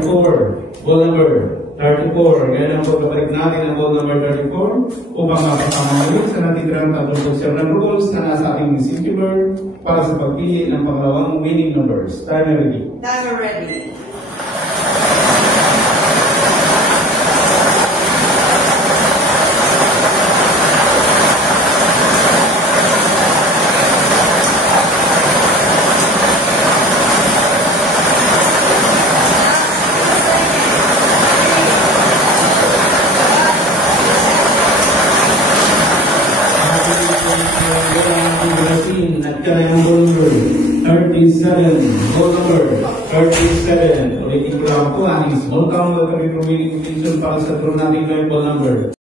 34. Ball number 34. Ngayon ang pagkabalik natin ang ball number 34 upang mapapamamalit sa natitirang tatlong posisyon ng rules na nasa ating safety board para sa pagpili ng pangalawang winning numbers. Timer ready. Timer ready. Nagkaya ang ball number 37. Ball number 37. Ulitin ko lang po, aking small count welcome winning position para sa draw natin ng ball number